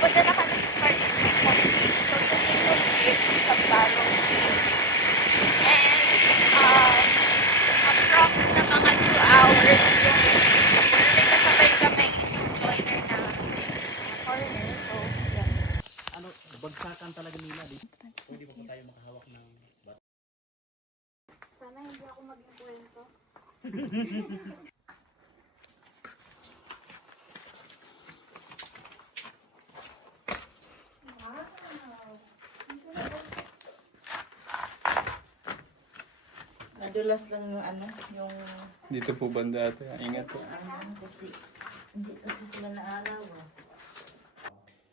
Papunta na kami sa starting point namin. So, yung Lincoln Jeep, Sampalo. And, approx na mga 2 hours yung may kasabay kami isang joiner na foreigner. So, yan. Ano, bagsakan talaga nila dito. So, di ba po tayo makahawak ng bat? Sana hindi ako magkwento. Madulas lang yung ano, yung Dito po banda ate. Ingat po. ano, kasi hindi kasi sila naalaw.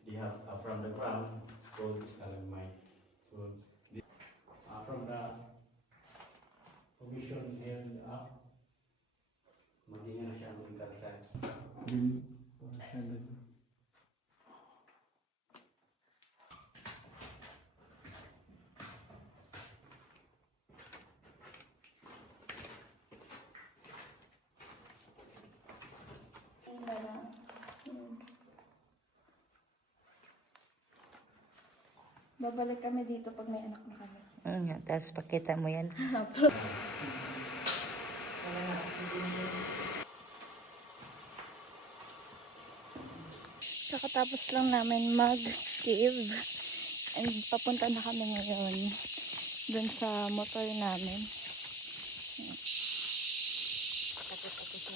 They have from the ground, gold is stalagmite. So, from the formation held up, magiging siya ang kalsay. Babalik kami dito pag may anak na kami. Ano nga, tapos pakita mo yan. Kakatapos lang namin mag-cave. And papunta na kami ngayon dun sa motor namin. Tapos ako sa